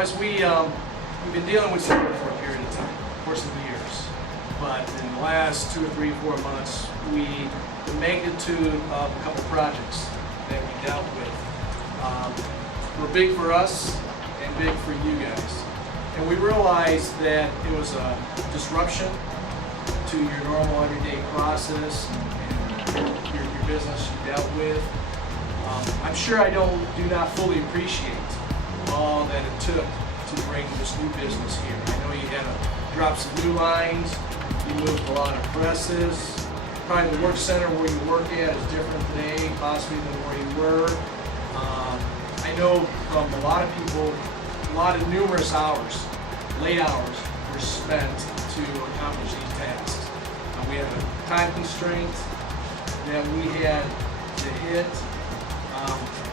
as we've been dealing with Silver for a period of time, of course, of years, but in the last 2 or 3, 4 months, the magnitude of a couple projects that we dealt with were big for us and big for you guys. And we realized that it was a disruption to your normal everyday process and your business you dealt with. I'm sure I do not fully appreciate all that it took to bring this new business here. I know you had to drop some new lines, you moved a lot of presses. Probably the work center where you work at is different today, possibly than where you were. I know from a lot of people, a lot of numerous hours, late hours, were spent to accomplish these tasks. We had a time constraint that we had to hit.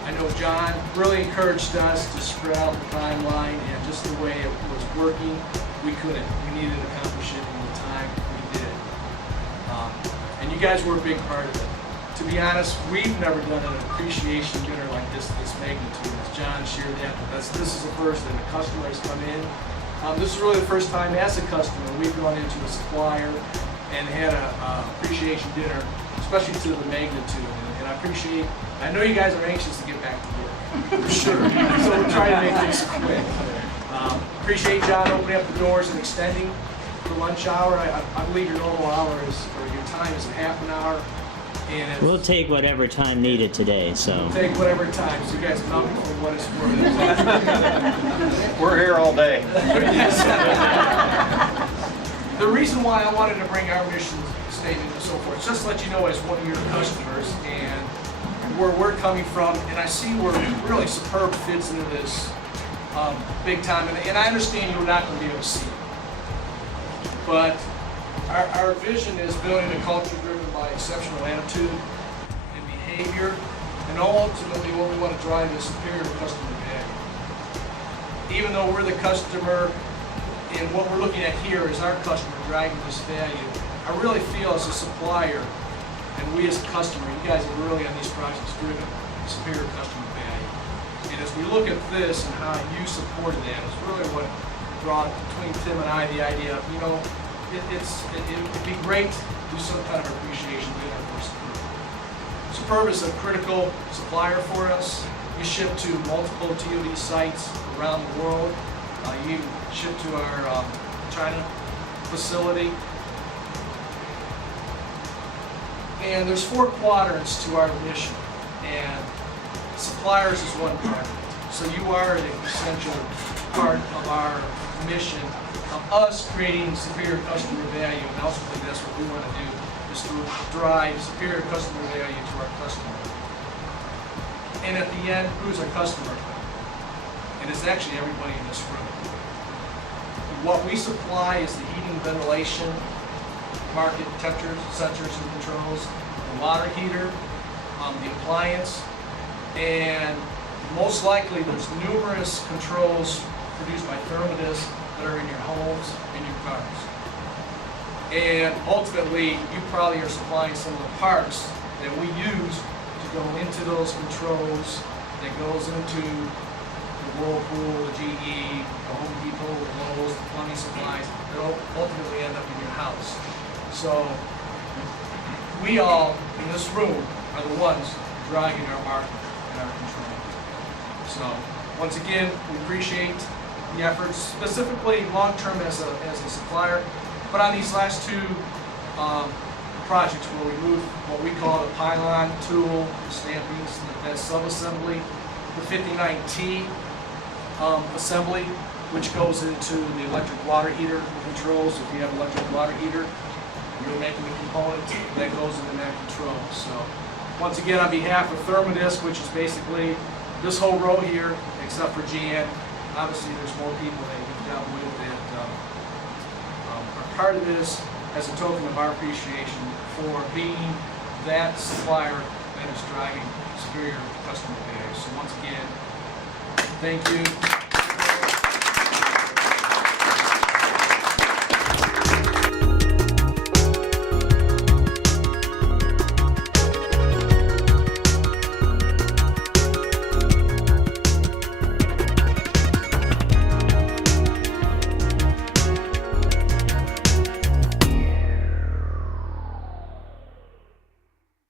I know John really encouraged us to spread out the timeline, and just the way it was working, we couldn't. We needed to accomplish it in the time we did. And you guys were a big part of it. To be honest, we've never done an appreciation dinner like this magnitude. As John shared that, this is the first, and the customer has come in. This is really the first time as a customer we've gone into a supplier and had an appreciation dinner, especially to the magnitude. And I know you guys are anxious to get back to work, for sure. So we're trying to make things quick. Appreciate John opening up the doors and extending the lunch hour. I believe your normal hour is, or your time is a half an hour. And we'll take whatever time needed today, so. Take whatever time, so you guys know for what it's worth. We're here all day. The reason why I wanted to bring our mission statement and so forth, just to let you know as one of your customers and where we're coming from, and I see where really Superb fits into this big time, and I understand you're not going to be able to see it. But our vision is building a culture driven by exceptional attitude and behavior, and ultimately what we want to drive is superior customer value. Even though we're the customer, and what we're looking at here is our customer driving this value, I really feel as a supplier, and we as a customer, you guys are really on these projects driven superior customer value. And as we look at this and how you supported that, is really what brought between Tim and I the idea of, you know, it'd be great to do some kind of appreciation dinner for Superb. Superb is a critical supplier for us. We ship to multiple TOD sites around the world. You ship to our China facility. And there's 4 quadrants to our mission, and suppliers is one part. So you are an essential part of our mission of us creating superior customer value, and ultimately that's what we want to do, is to drive superior customer value to our customer. And at the end, who's our customer? And it's actually everybody in this room. What we supply is the heating, ventilation, market temperatures, sensors and controls, the water heater, the appliance, and most likely there's numerous controls produced by Therm-O-Disc that are in your homes and your cars. And ultimately, you probably are supplying some of the parts that we use to go into those controls, that goes into the Whirlpool, the GE, the Home Depot, the Lowe's, the plumbing supplies, that ultimately end up in your house. So we all in this room are the ones driving our market and our control. So once again, we appreciate the efforts, specifically long-term as a supplier, but on these last 2 projects where we move what we call the pylon tool, the stampings, that sub-assembly, the 59T assembly, which goes into the electric water heater controls. If you have electric water heater, you're making the component that goes into that control. So once again, on behalf of Therm-O-Disc, which is basically this whole row here, except for Jan, obviously there's more people that we've dealt with that are part of this as a token of our appreciation for being that supplier that is driving superior customer value. So once again, thank you.